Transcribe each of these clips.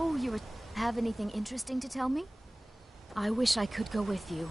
Oh, have anything interesting to tell me? I wish I could go with you.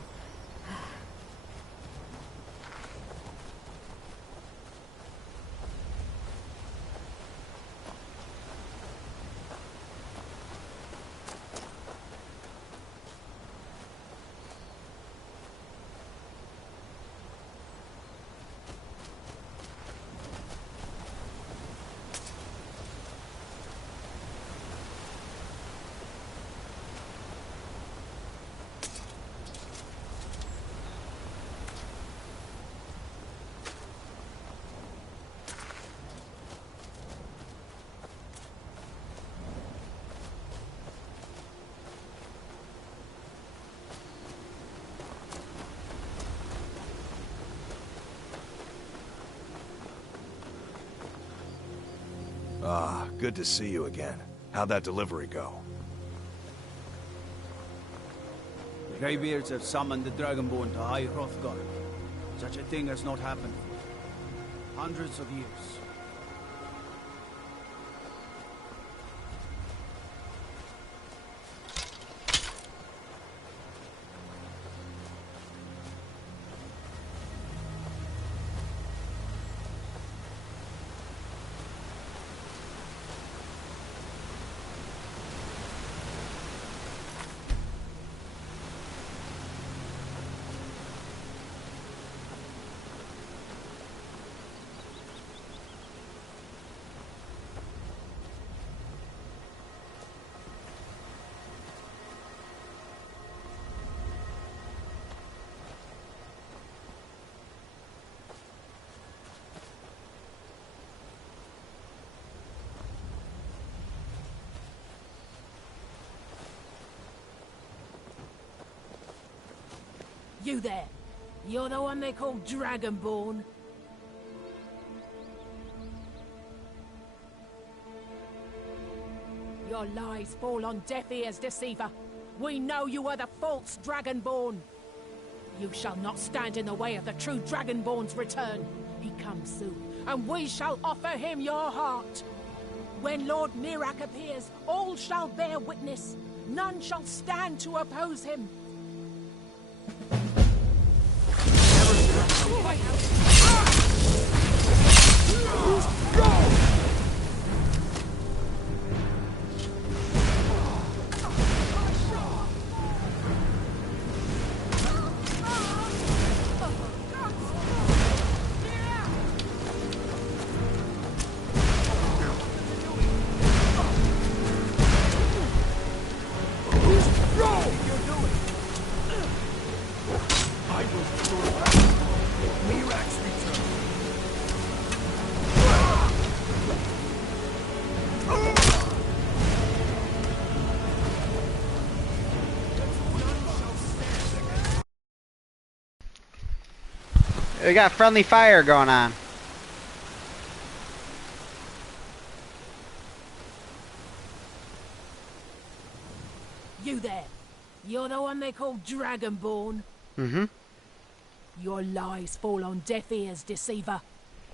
Ah, good to see you again. How'd that delivery go? The Greybeards have summoned the Dragonborne to High Hrothgar. Such a thing has not happened for hundreds of years. You there. You're the one they call Dragonborne. Your lies fall on deaf ears, deceiver. We know you are the false Dragonborne. You shall not stand in the way of the true Dragonborn's return. He comes soon, and we shall offer him your heart. When Lord Mirak appears, all shall bear witness. None shall stand to oppose him. We got friendly fire going on. You there. You're the one they call Dragonborne. Mm-hmm. Your lies fall on deaf ears, deceiver.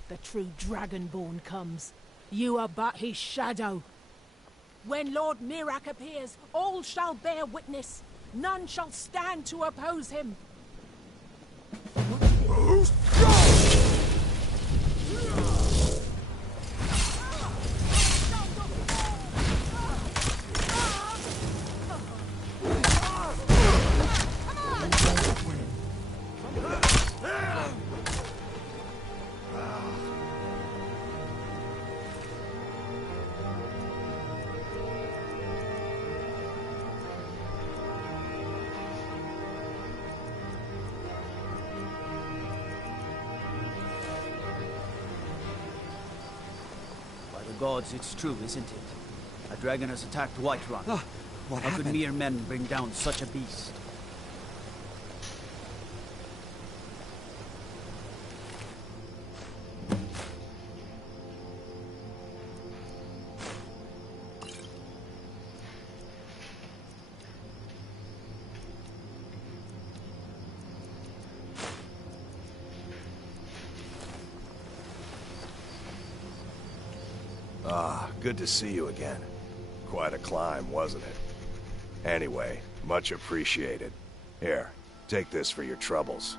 The true Dragonborn comes. You are but his shadow. When Lord Mirak appears, all shall bear witness. None shall stand to oppose him. Gods, it's true, isn't it? A dragon has attacked Whiterun. Oh, what How happened? could mere men bring down such a beast? Ah, good to see you again. quite a climb, wasn't it? Anyway, much appreciated. Here, take this for your troubles.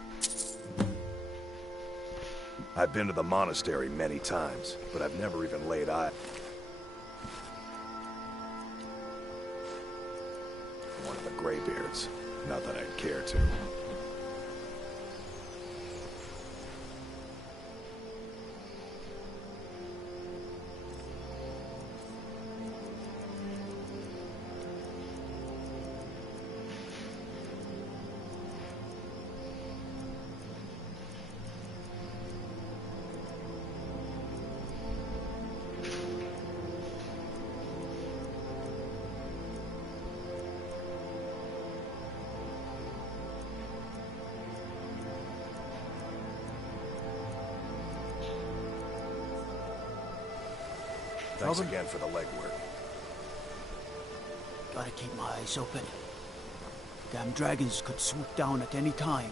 I've been to the monastery many times, but I've never even laid eye... one of the Greybeards. Not that I'd care to. Thanks again for the legwork. Gotta keep my eyes open. Damn dragons could swoop down at any time.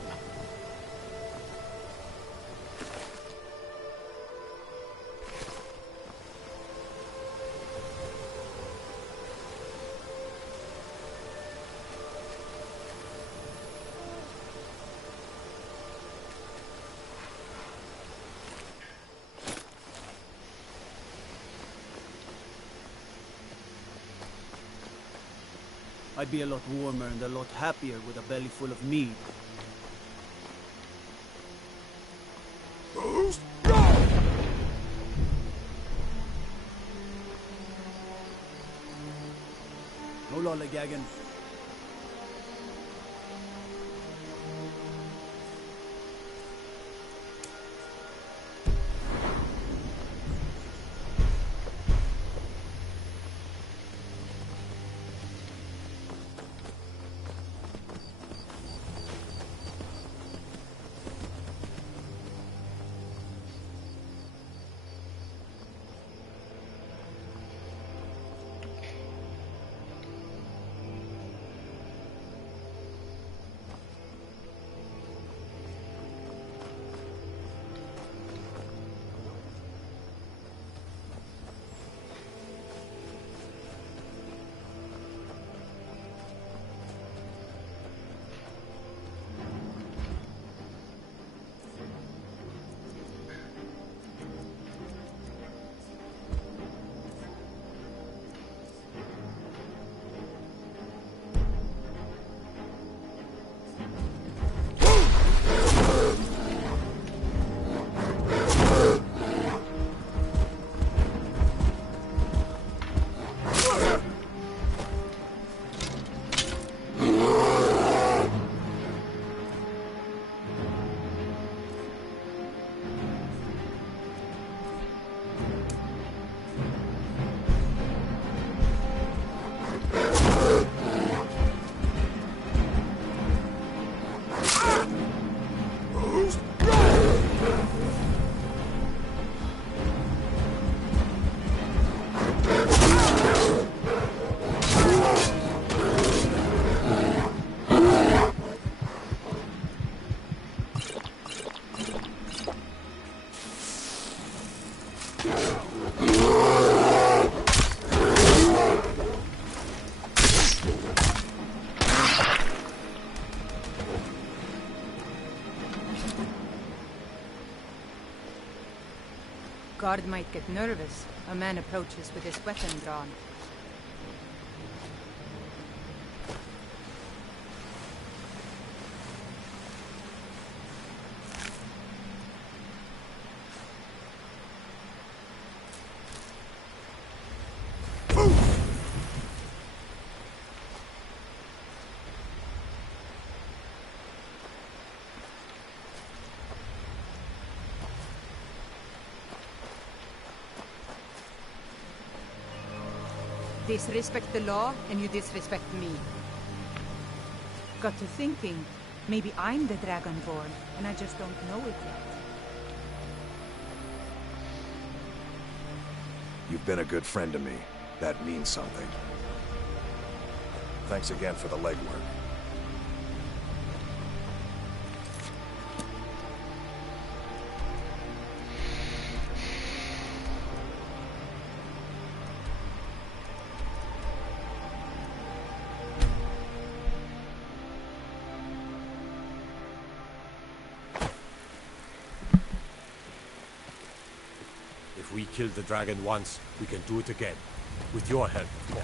I'd be a lot warmer and a lot happier with a belly full of mead. No lollygagging. Guard might get nervous. A man approaches with his weapon drawn. Disrespect the law, and you disrespect me. Got to thinking, maybe I'm the Dragonborne, and I just don't know it yet. You've been a good friend to me. That means something. Thanks again for the legwork. If we killed the dragon once, we can do it again. With your help, of course.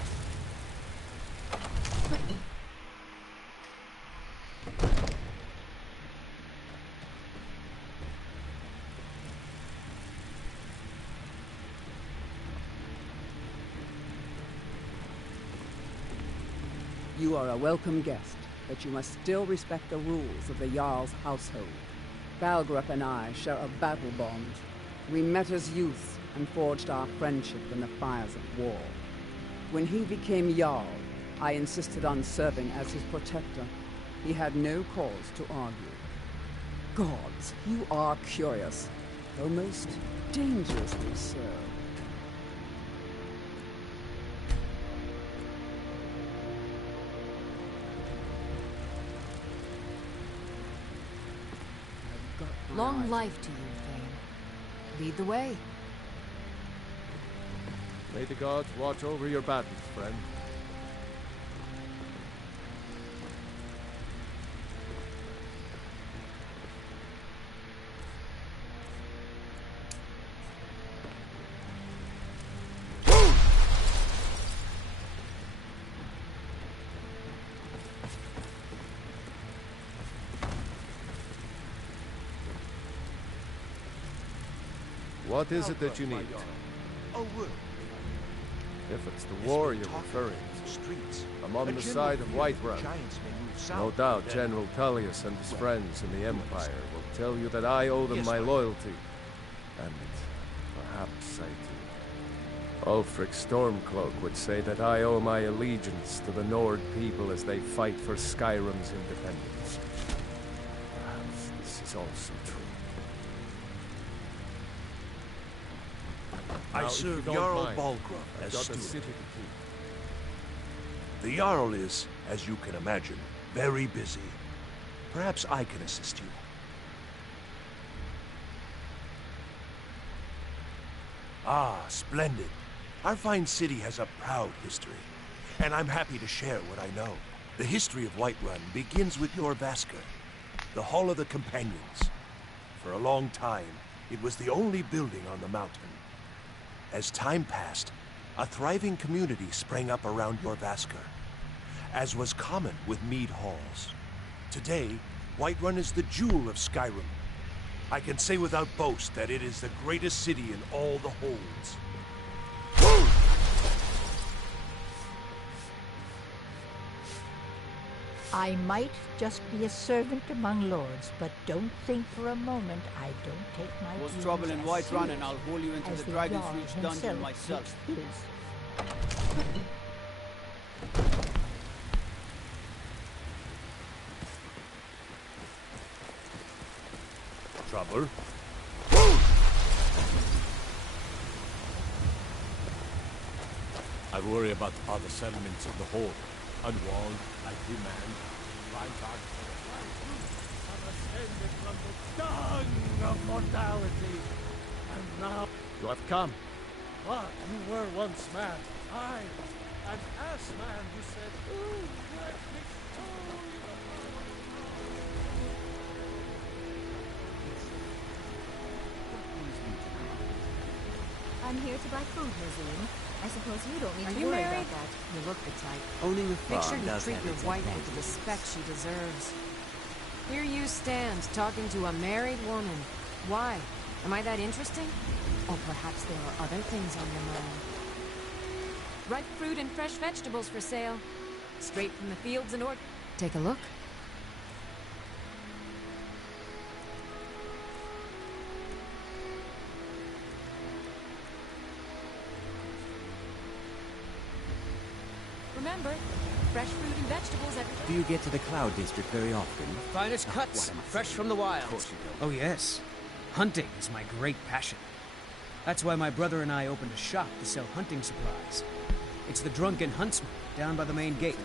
You are a welcome guest, but you must still respect the rules of the Jarl's household. Balgrup and I share a battle bond. We met as youth and forged our friendship in the fires of war. When he became Jarl, I insisted on serving as his protector. He had no cause to argue. Gods, you are curious, though most dangerously so. Long life to you, Thane. Lead the way. May the gods watch over your battles, friend. What is it that you need? If it's the war you're referring to, I'm on the side of Whiterun. No doubt General Tullius and his friends in the Empire will tell you that I owe them my loyalty. And perhaps I do. Ulfric Stormcloak would say that I owe my allegiance to the Nord people as they fight for Skyrim's independence. Perhaps this is also true. I serve Jarl Balgrup as steward. The Jarl is, as you can imagine, very busy. Perhaps I can assist you. Ah, splendid. Our fine city has a proud history, and I'm happy to share what I know. The history of Whiterun begins with Jorrvaskr, the Hall of the Companions. For a long time, it was the only building on the mountain. As time passed, a thriving community sprang up around Jorrvaskr, as was common with mead halls. Today, Whiterun is the jewel of Skyrim. I can say without boast that it is the greatest city in all the holds. I might just be a servant among lords, but don't think for a moment I don't take my What's duties trouble in as Whiterun, serious and I'll haul you into as the Dragon's Jarl Reach dungeon himself myself. takes his. Trouble? I worry about other settlements of the Horde. Unwalled, like demand, Reinhardt for the flight have ascended from the dung of mortality. And now you have come. But you were once man. I, an ass man who said, "Ooh, let me show you the I'm here to buy food, Nazim. I suppose you don't need Are to you worry married? about that. You look the type. Owning a Make farm sure you does treat have your its wife with the advantages. respect she deserves. Here you stand, talking to a married woman. Why? Am I that interesting? Or perhaps there are other things on your mind. Ripe fruit and fresh vegetables for sale. Straight from the fields and Take a look. Remember, fresh fruit and vegetables every day. Do you get to the Cloud District very often? Finest cuts, fresh from the wild. Oh yes. Hunting is my great passion. That's why my brother and I opened a shop to sell hunting supplies. It's the Drunken Huntsman, down by the main gate.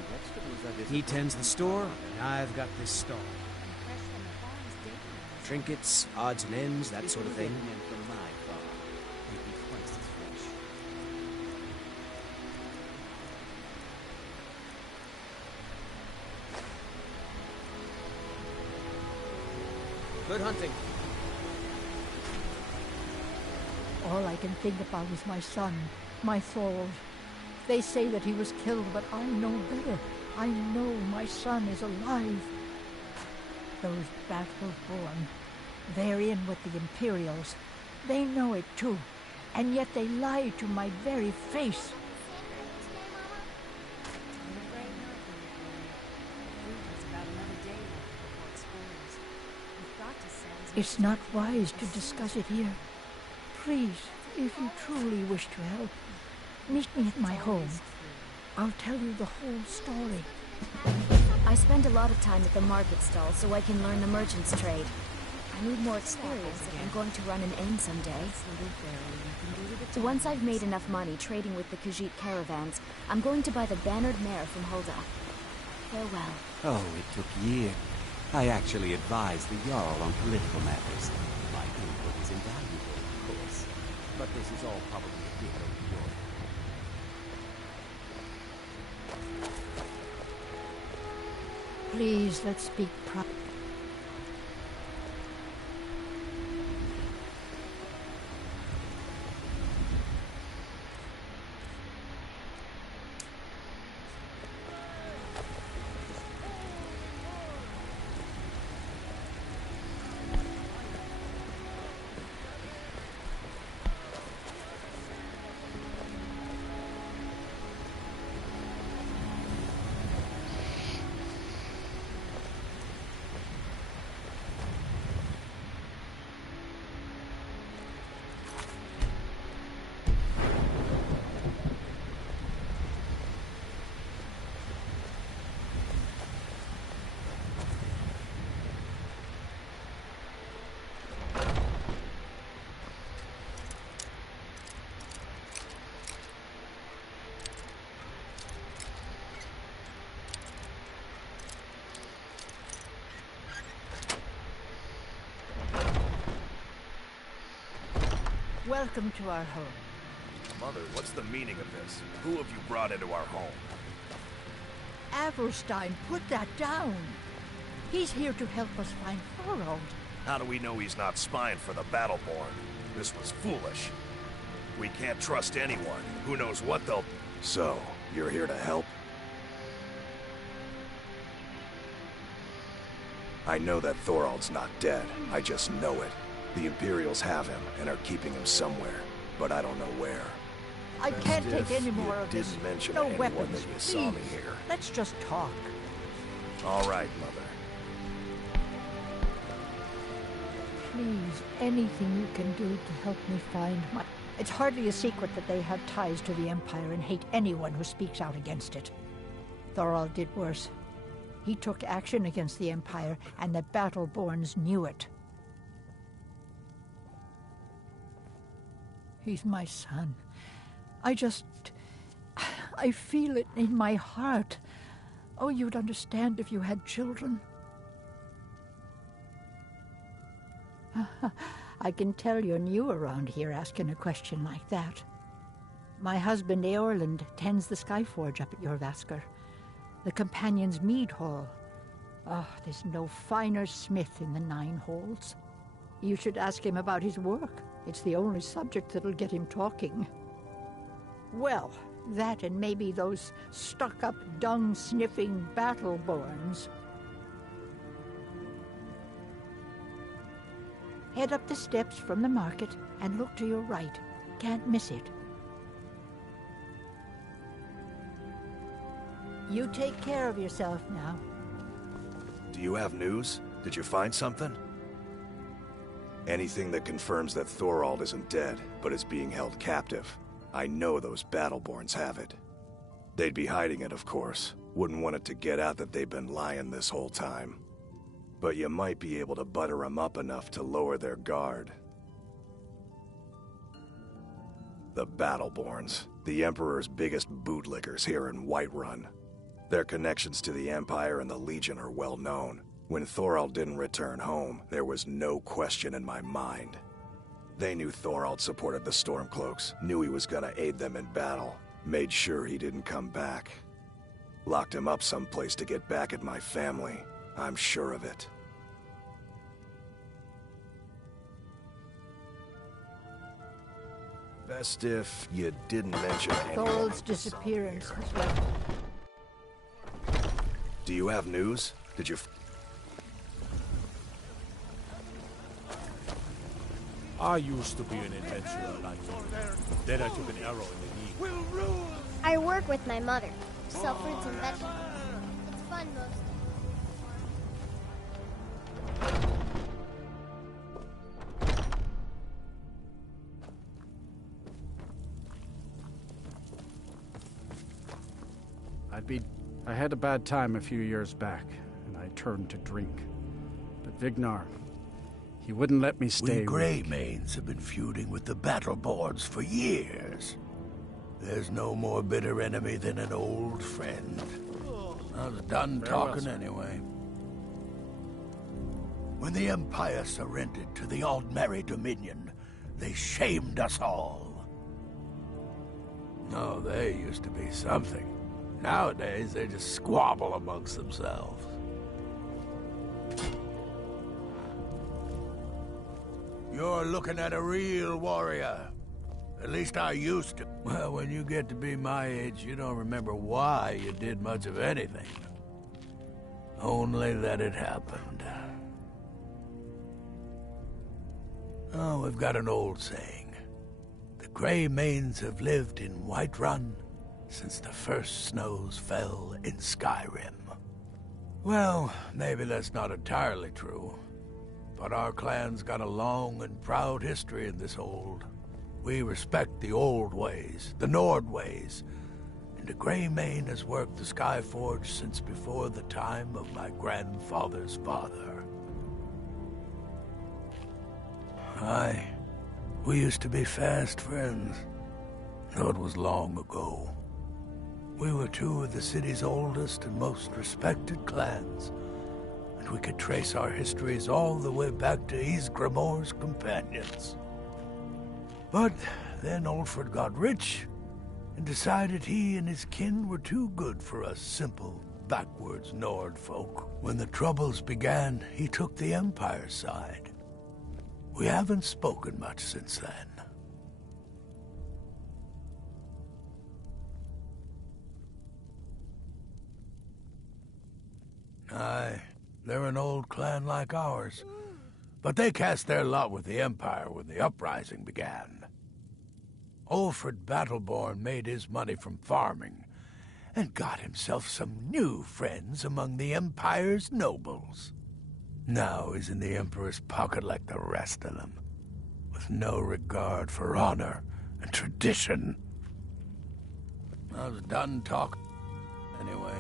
He tends the store, and I've got this stall. Trinkets, odds and ends, that sort of thing. Good hunting. All I can think about is my son, my Thorold. They say that he was killed, but I know better. I know my son is alive. Those Battleborn, they're in with the Imperials. They know it too, and yet they lie to my very face. It's not wise to discuss it here. Please, if you truly wish to help, meet me at my home. I'll tell you the whole story. I spend a lot of time at the market stall so I can learn the merchant's trade. I need more experience if I'm going to run an inn someday. Once I've made enough money trading with the Khajiit caravans, I'm going to buy the bannered mare from Hulda. Farewell. Oh, it took years. I actually advised the Jarl on political matters. My input is invaluable, of course. But this is all probably a bit overjoyed. Please, let's speak properly. Welcome to our home. Mother, what's the meaning of this? Who have you brought into our home? Avrelstein, put that down. He's here to help us find Thorold. How do we know he's not spying for the Battleborn? This was foolish. We can't trust anyone. Who knows what they'll... So, you're here to help? I know that Thorold's not dead. I just know it. The Imperials have him and are keeping him somewhere, but I don't know where. I can't take any more of this. Didn't mention No anyone weapons, that you please. saw me here. Let's just talk. All right, Mother. Please, anything you can do to help me find my... It's hardly a secret that they have ties to the Empire and hate anyone who speaks out against it. Thorold did worse. He took action against the Empire, and the Battleborns knew it. He's my son. I feel it in my heart. Oh, you'd understand if you had children. I can tell you're new around here asking a question like that. My husband Eorland tends the Skyforge up at your Vasker. The Companion's Mead Hall. Oh, there's no finer smith in the Nine Halls. You should ask him about his work. It's the only subject that'll get him talking. Well, that and maybe those stuck-up, dung-sniffing Battleborns. Head up the steps from the market and look to your right. Can't miss it. You take care of yourself now. Do you have news? Did you find something? Anything that confirms that Thorold isn't dead, but is being held captive. I know those Battleborns have it. They'd be hiding it, of course. Wouldn't want it to get out that they've been lying this whole time. But you might be able to butter them up enough to lower their guard. The Battleborns, the Emperor's biggest bootlickers here in Whiterun. Their connections to the Empire and the Legion are well known. When Thorold didn't return home, there was no question in my mind. They knew Thorold supported the Stormcloaks, knew he was gonna aid them in battle, made sure he didn't come back. Locked him up someplace to get back at my family. I'm sure of it. Best if you didn't mention anyone. Thorald's disappearance has left. Do you have news? Did you... I used to be an adventurer like you. Then I took an arrow in the knee. I work with my mother. Sell fruits and vegetables. It's fun most. I had a bad time a few years back, and I turned to drink. But Vignar, he wouldn't let me stay. We Greymanes have been feuding with the Battleborns for years. There's no more bitter enemy than an old friend. I was done talking anyway. When the Empire surrendered to the Aldmeri Dominion, they shamed us all. No, they used to be something. Nowadays, they just squabble amongst themselves. You're looking at a real warrior. At least I used to. Well, when you get to be my age, you don't remember why you did much of anything. Only that it happened. Oh, we've got an old saying. The Greymanes have lived in Whiterun since the first snows fell in Skyrim. Well, maybe that's not entirely true, but our clan's got a long and proud history in this hold. We respect the old ways, the Nord ways, and a Greymane has worked the Skyforge since before the time of my grandfather's father. Aye, we used to be fast friends, though it was long ago. We were two of the city's oldest and most respected clans, and we could trace our histories all the way back to Ysgramor's companions. But then Ulfred got rich and decided he and his kin were too good for us simple, backwards Nord folk. When the Troubles began, he took the Empire's side. We haven't spoken much since then. Aye, they're an old clan like ours. But they cast their lot with the Empire when the uprising began. Ulfred Battleborn made his money from farming, and got himself some new friends among the Empire's nobles. Now he's in the Emperor's pocket like the rest of them, with no regard for honor and tradition. I was done talking anyway.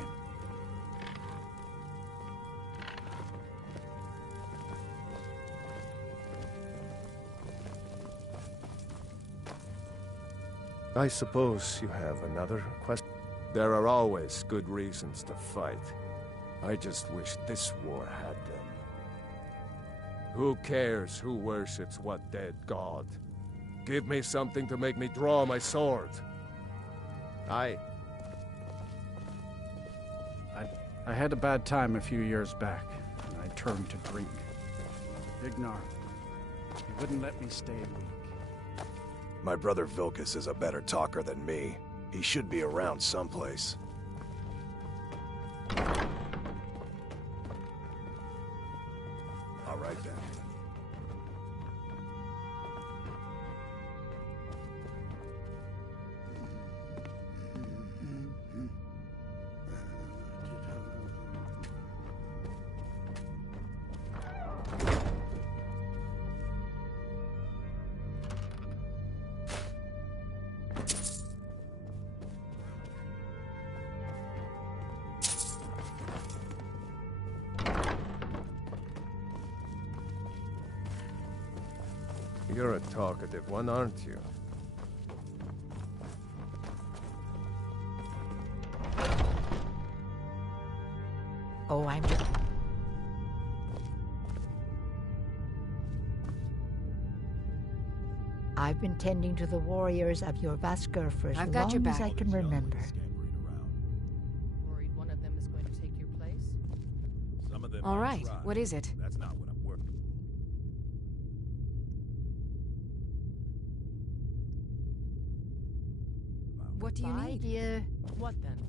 I suppose you have another question? There are always good reasons to fight. I just wish this war had them. Who cares who worships what dead god? Give me something to make me draw my sword. I had a bad time a few years back, and I turned to drink. Vignar, he wouldn't let me stay a week. My brother Vilkas is a better talker than me. He should be around someplace. All right then. You're a talkative one, aren't you? Oh, I'm just... I've been tending to the warriors of your Vaskr for as got your long as back. I can remember. Worried one of them is going to take your place? Some of them All might right, try. what is it? That's not what I'm working. What do you Bye, need? dear. What then?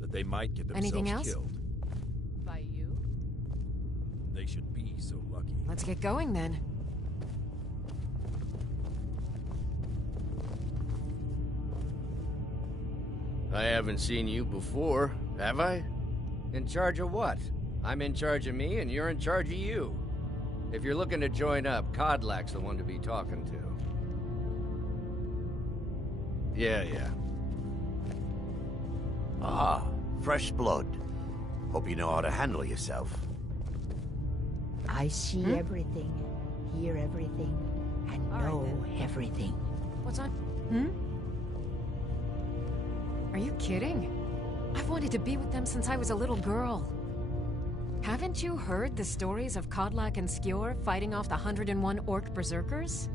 That they might get themselves Anything else? killed. By you? They should be so lucky. Let's get going then. I haven't seen you before, have I? In charge of what? I'm in charge of me, and you're in charge of you. If you're looking to join up, Kodlak's the one to be talking to. Yeah. Ah, fresh blood. Hope you know how to handle yourself. I see everything, hear everything, and know everything. What's on? Are you kidding? I've wanted to be with them since I was a little girl. Haven't you heard the stories of Kodlak and Skjor fighting off the 101 orc berserkers?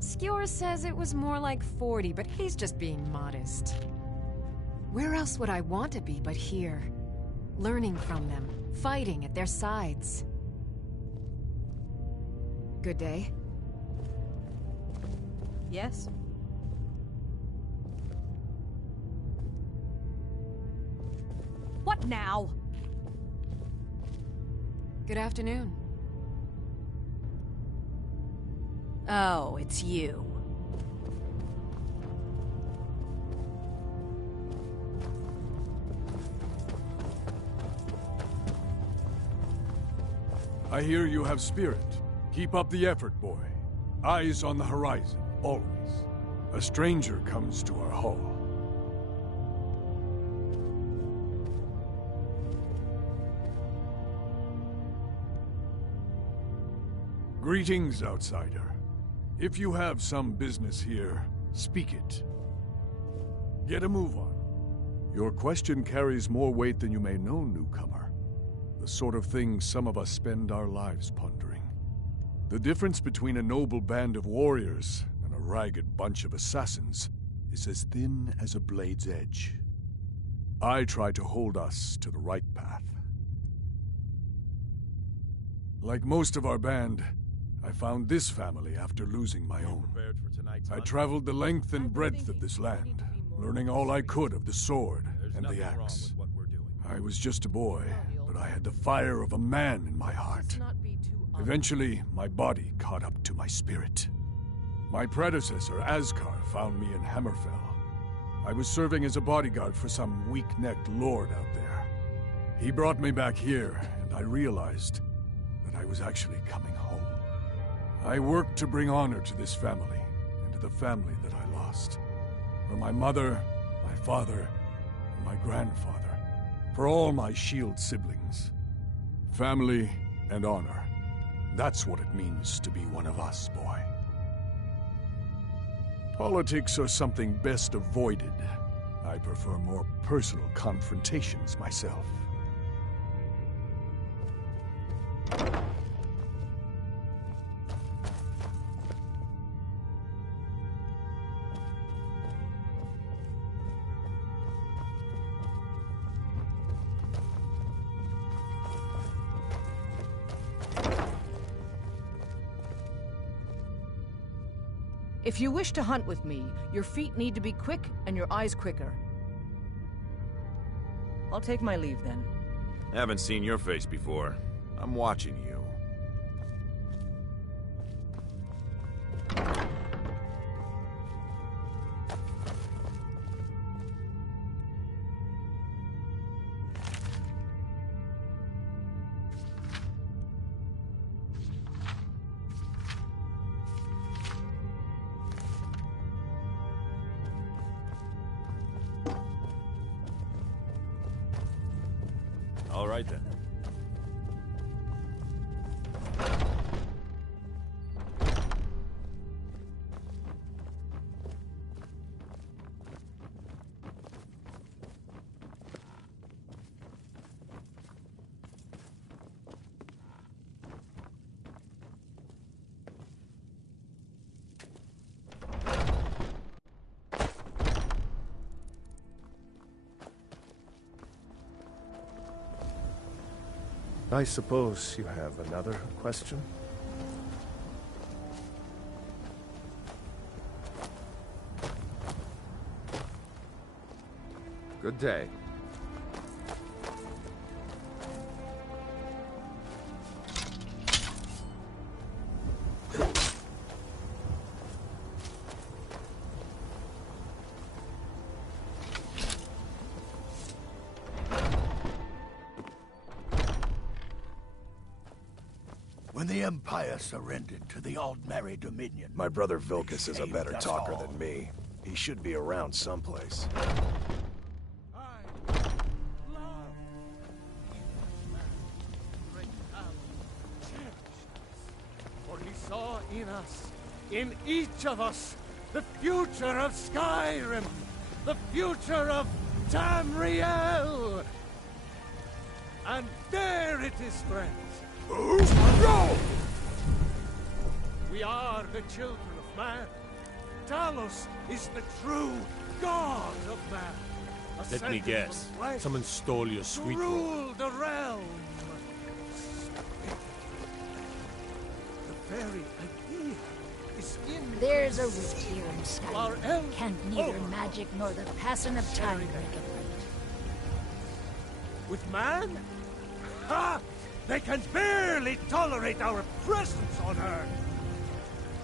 Skjor says it was more like 40, but he's just being modest. Where else would I want to be but here? Learning from them, fighting at their sides. Good day. Yes? What now? Good afternoon. Oh, it's you. I hear you have spirit. Keep up the effort, boy. Eyes on the horizon, always. A stranger comes to our hall. Greetings, outsider. If you have some business here, speak it. Get a move on. Your question carries more weight than you may know, newcomer. The sort of thing some of us spend our lives pondering. The difference between a noble band of warriors and a ragged bunch of assassins is as thin as a blade's edge. I try to hold us to the right path. Like most of our band, I found this family after losing my own. I traveled the length and breadth of this land, learning all I could of the sword and the axe. I was just a boy, but I had the fire of a man in my heart. Eventually, my body caught up to my spirit. My predecessor, Askar, found me in Hammerfell. I was serving as a bodyguard for some weak-necked lord out there. He brought me back here, and I realized that I was actually coming home. I worked to bring honor to this family, and to the family that I lost. For my mother, my father, and my grandfather. For all my shield siblings. Family and honor. That's what it means to be one of us, boy. Politics are something best avoided. I prefer more personal confrontations myself. If you wish to hunt with me, your feet need to be quick and your eyes quicker. I'll take my leave then. Haven't seen your face before. I'm watching you. All right then. I suppose you have another question? Good day. When the Empire surrendered to the Aldmeri Dominion... My brother Vilkas is a better talker than me. He should be around someplace. For he saw in us, in each of us, the future of Skyrim, the future of Tamriel. And there it is, friends. No! We are the children of man. Talos is the true god of man. Let me guess. Someone stole your sweet roll. Rule the realm. The very idea is in... There's a root here in Skyrim. Can't neither magic nor the passing of time make it right. With man? Ha! They can barely tolerate our presence on Earth.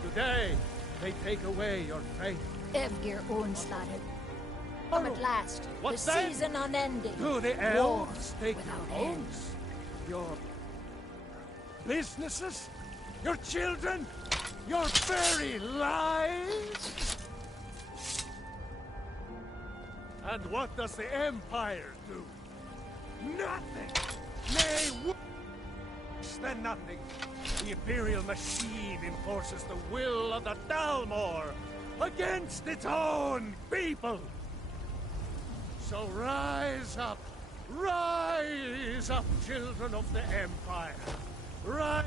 Today, they take away your faith. Evgir Onslaughter. Come at last. What's the that? season unending. Do the War elves take without your homes? Your businesses? Your children? Your very lives? And what does the Empire do? Nothing! Nay, worse than nothing. The Imperial machine enforces the will of the Dalmor against its own people. So rise up, children of the Empire. Rise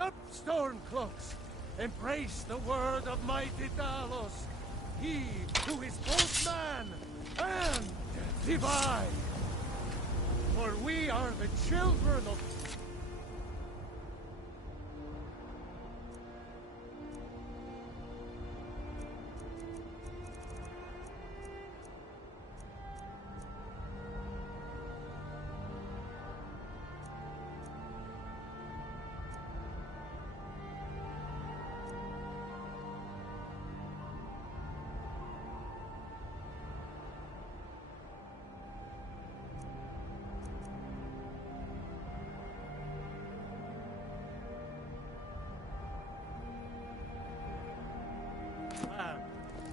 up, Stormcloaks. Embrace the word of mighty Talos, he who is both man and divine. For we are the children of...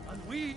And we...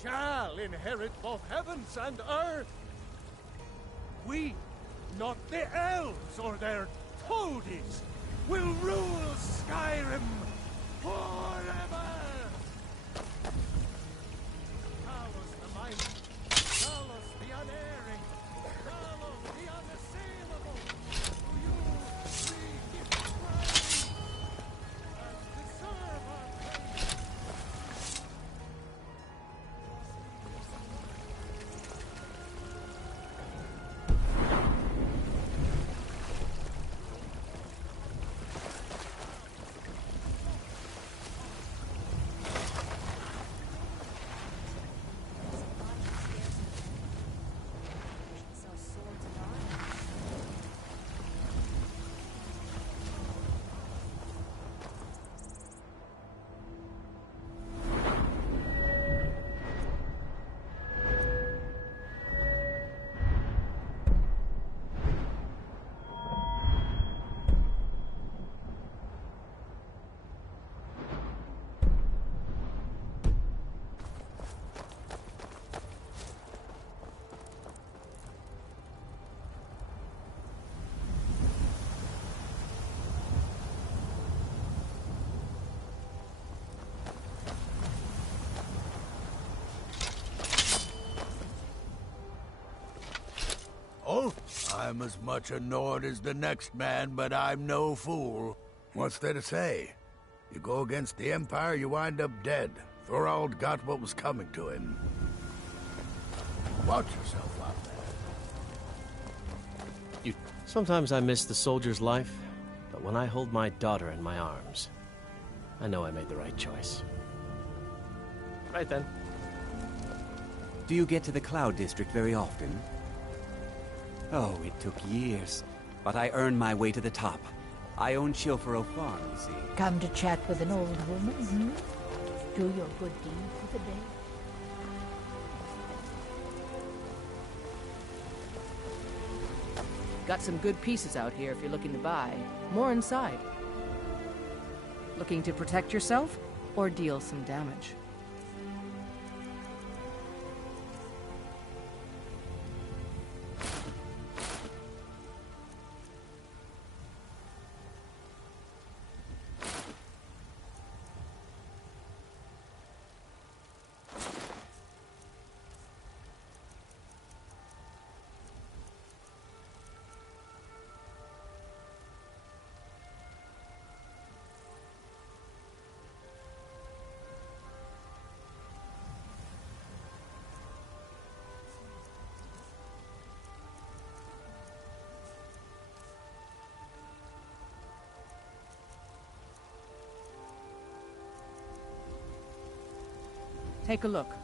shall inherit both heavens and earth. We, not the elves or their toadies, will rule Skyrim forever! Talos the mighty, Talos the unerring, Talos the unassailable, to you we give praise! Well, I'm as much a Nord as the next man, but I'm no fool. What's there to say? You go against the Empire, you wind up dead. Thorald got what was coming to him. Watch yourself out there. Sometimes I miss the soldier's life, but when I hold my daughter in my arms, I know I made the right choice. Right then. Do you get to the Cloud District very often? Oh, it took years, but I earned my way to the top. I own Chilfaro Farm, you see. Come to chat with an old woman, hmm? Do your good deed for the day. Got some good pieces out here if you're looking to buy. More inside. Looking to protect yourself or deal some damage? Take a look.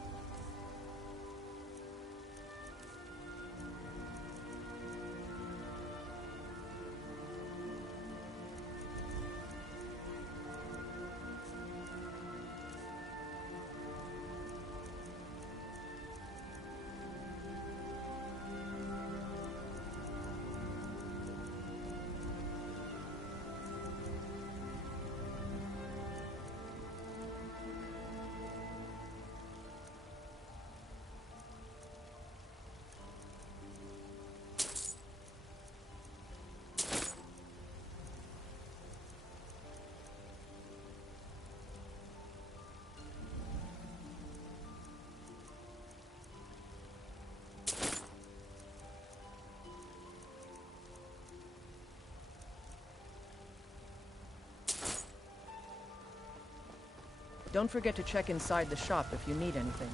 Don't forget to check inside the shop if you need anything.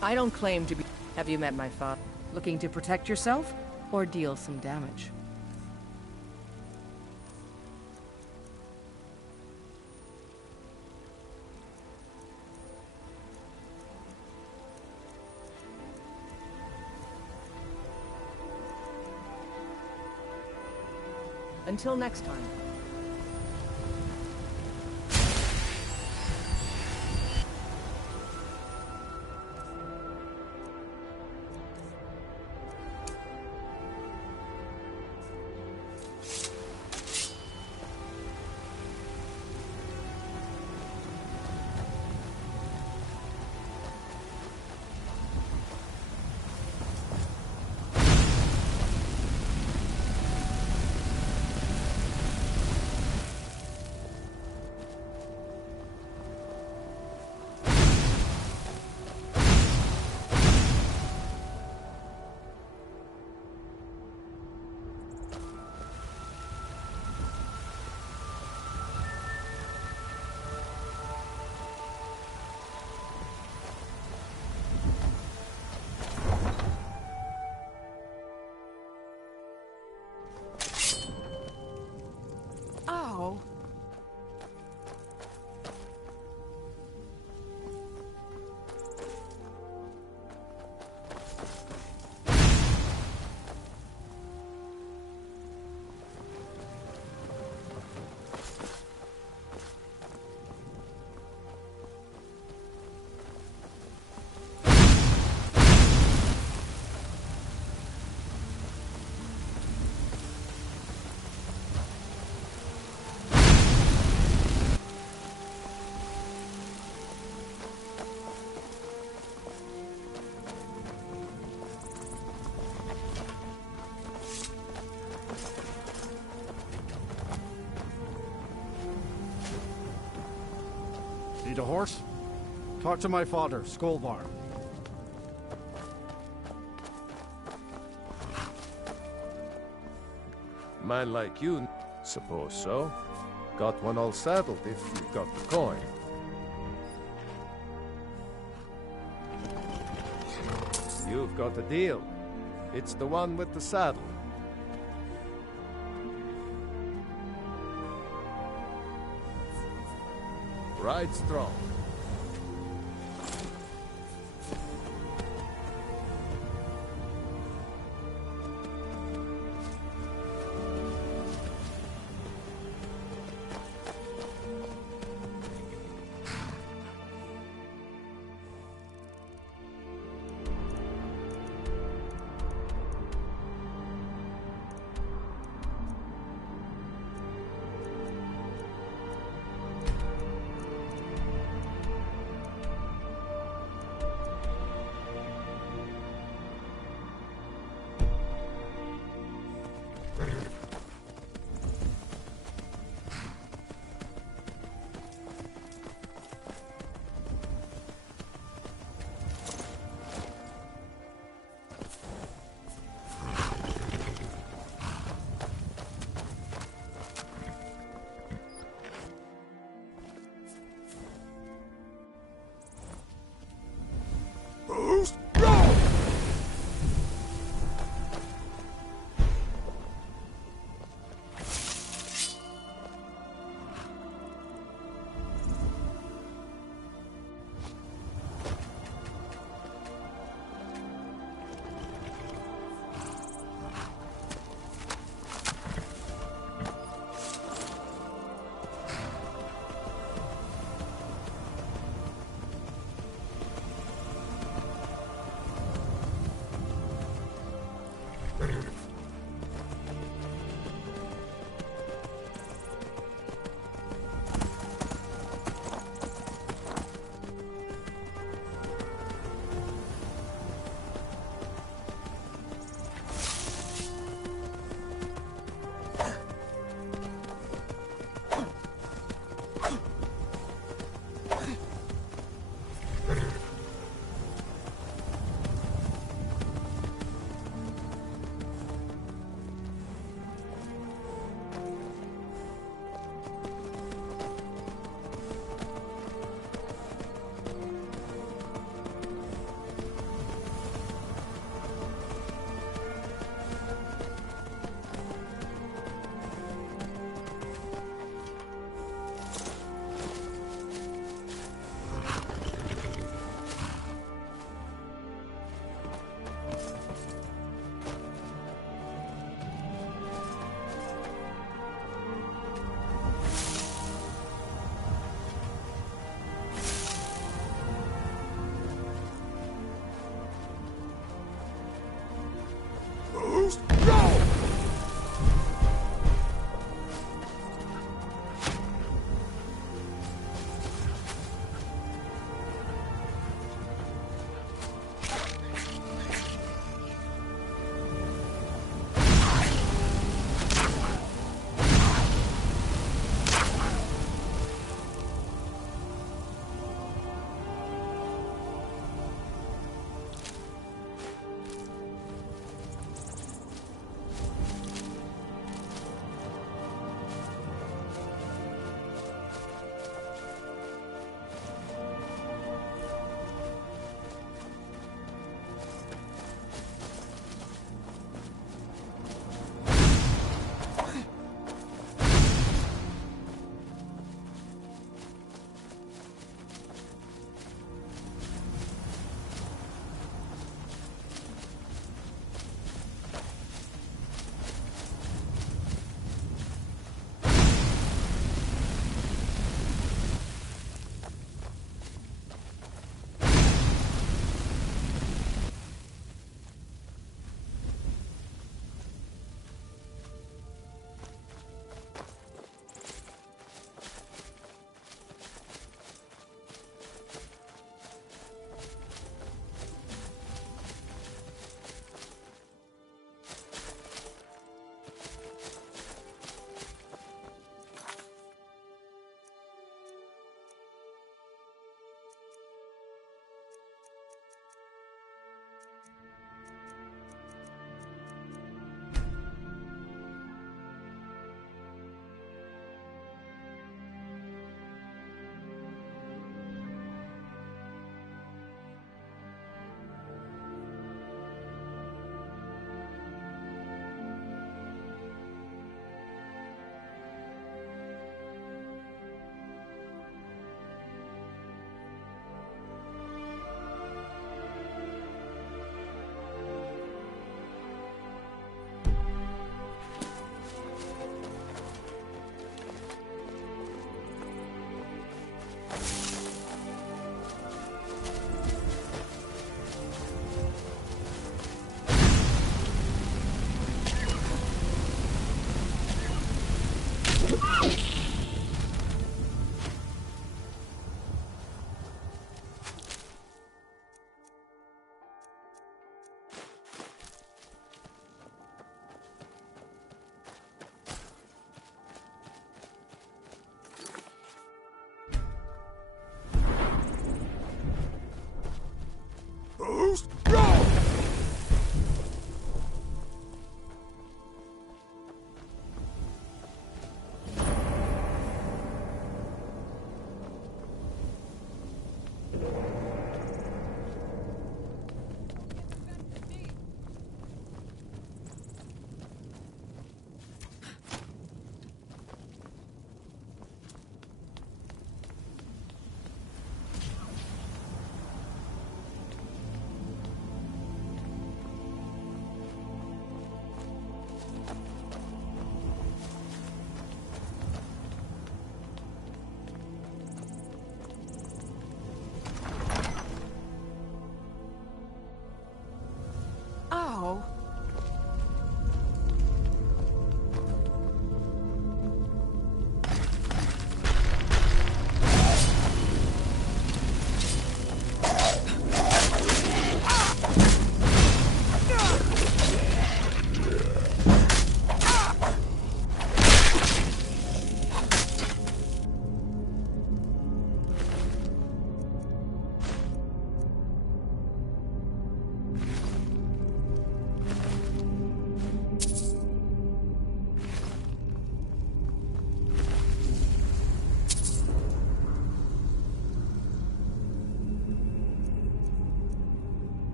I don't claim to be... Have you met my father? Looking to protect yourself, or deal some damage? Until next time. Oh. Need a horse? Talk to my father, Skolvar. Man like you, suppose so. Got one all saddled if you've got the coin. You've got a deal. It's the one with the saddle. Ride strong.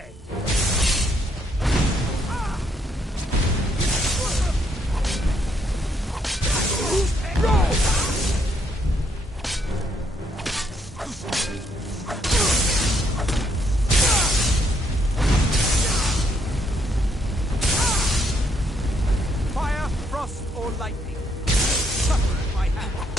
dead. Fire, frost, or lightning. Suffer at my hand.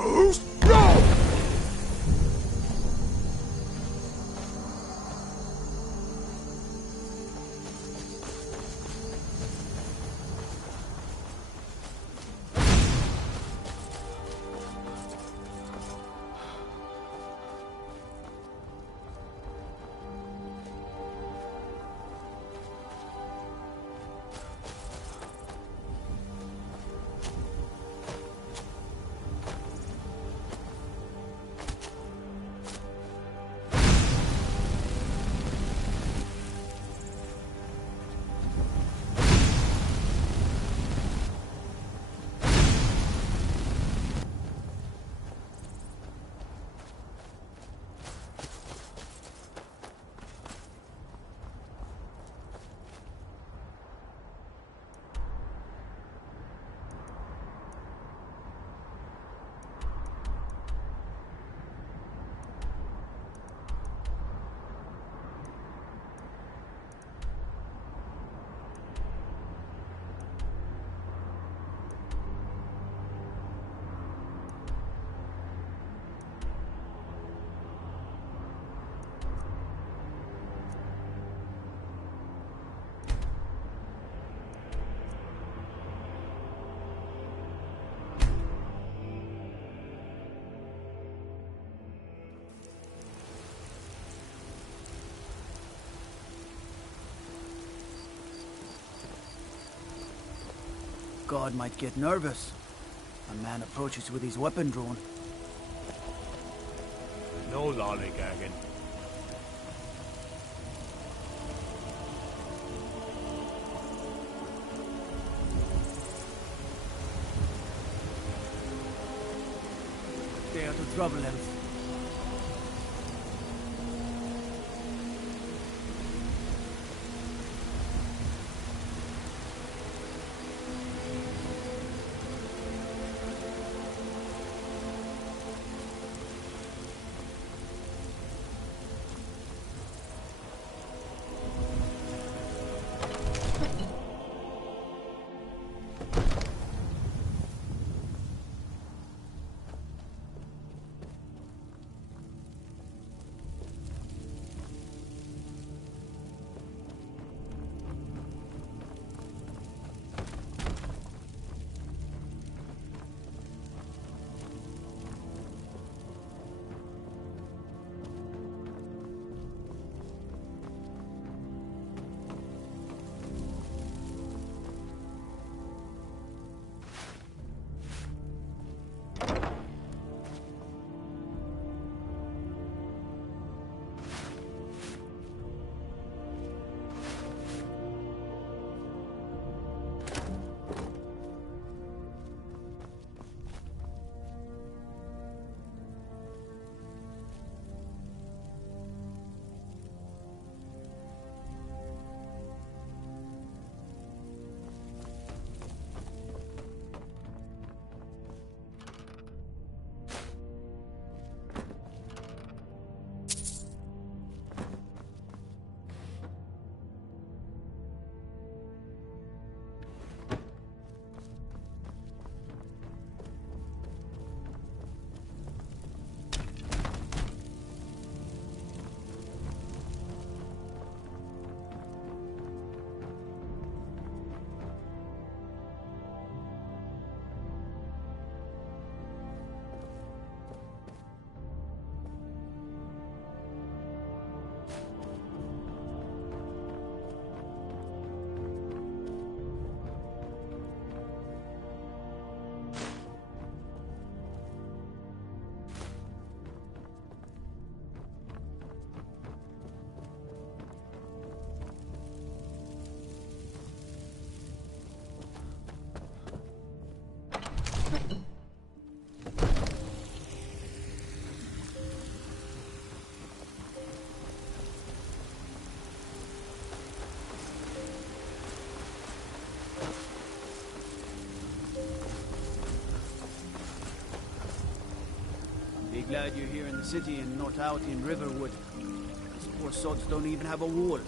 Boost, go! God might get nervous. A man approaches with his weapon drawn. No lollygagging. Stay out of trouble, Elf. Glad you're here in the city and not out in Riverwood. These poor sods don't even have a wall.